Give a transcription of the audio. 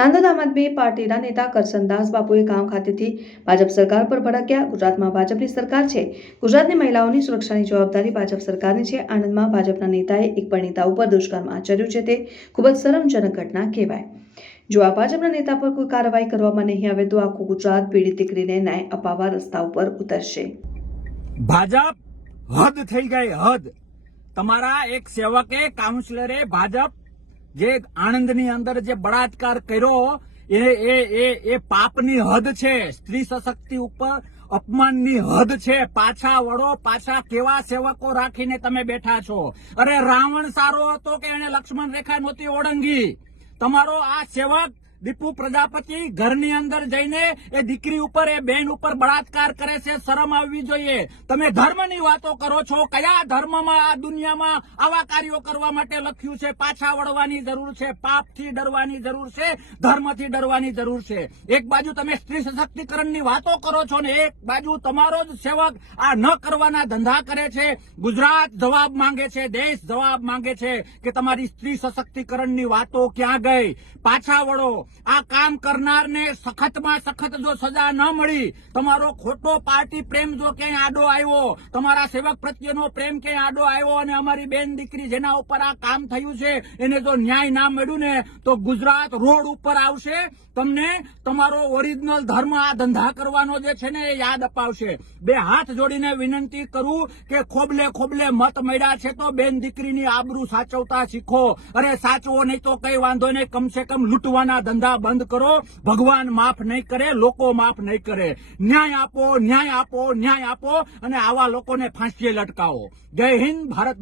નાંદોદ આમ પાર્ટીના નેતા કરસનદાસ બાપુએ ગામ ખાતેથી ભાજપ સરકાર પર ભડક્યા. ગુજરાતમાં ભાજપની સરકાર છે. ગુજરાતની મહિલાઓની સુરક્ષાની જવાબદારી ભાજપ સરકારની છે. આણંદમાં ભાજપના નેતાએ એક પરિણીતા ઉપર દુષ્કર્મ આચર્યું છે. તે ખૂબ જ શરમજનક ઘટના કહેવાય. જો આ ભાજપના નેતા પર કોઈ કાર્યવાહી કરવામાં નહીં આવે, તો આખું ગુજરાત પીડિત દીકરીને ન્યાય અપાવવા રસ્તા ઉપર ઉતરશે. ભાજપ હદ થઈ ગઈ, હદ. તમારા એક સેવકે કાઉન્સિલરે ભાજપ જે આણંદની અંદર જે બળાત્કાર કર્યો, એ એ એ એ પાપની હદ છે. સ્ત્રી સશક્તિ ઉપર અપમાનની હદ છે. પાછા વળો, પાછા કેવા સેવકો રાખીને તમે બેઠા છો? અરે રાવણ સારો હતો કે એને લક્ષ્મણ રેખા નહોતી ઓળંગી? તમારો આ સેવક દીપુ પ્રજાપતિ ઘરની અંદર જઈને એ દીકરી ઉપર, એ બેન ઉપર બળાત્કાર કરે છે, શરમ આવવી જોઈએ. તમે ધર્મની વાતો કરો છો, કયા ધર્મમાં આ દુનિયામાં આવા કાર્યો કરવા માટે લખ્યું છે? પાછા વળવાની જરૂર છે, પાપથી ડરવાની જરૂર છે, ધર્મથી ડરવાની જરૂર છે. એક બાજુ તમે સ્ત્રી સશક્તિકરણની વાતો કરો છો ને, એક બાજુ તમારો જ સેવક આ ન કરવાના ધંધા કરે છે. ગુજરાત જવાબ માંગે છે, દેશ જવાબ માંગે છે કે તમારી સ્ત્રી સશક્તિકરણની વાતો ક્યાં ગઈ? પાછા વળો. આ કામ કરનારને સખતમાં સખત જો સજા ન મળી, તમારો ખોટો પાર્ટી પ્રેમ જો ક્યાંય આડો આવ્યો, તમારા સેવક પ્રત્યેનો પ્રેમ ક્યાંય આડો આવ્યો અને અમારી બેન દીકરી જેના ઉપર આ કામ થયું છે, એને જો ન્યાય ના મળ્યું ને, તો ગુજરાત રોડ ઉપર આવશે, તમને તમારો ઓરિજિનલ ધર્મ આ ધંધા કરવાનો જે છે ને એ યાદ અપાવશે. બે હાથ જોડીને વિનંતી કરું કે ખોબલે ખોબલે મત મળ્યા છે તો બેન દીકરીની આબરૂ સાચવતા શીખો. અરે સાચવો નહીં તો કઈ વાંધો નહીં, કમસે કમ લૂંટવાના ધંધા બંધ કરો, ભગવાન માફ નહીં કરે, લોકો માફ નહીં કરે. ન્યાય આપો ન્યાય આપો ન્યાય આપો, અને આવા લોકોને ફાંસીએ લટકાવો. જય હિન્દ, ભારત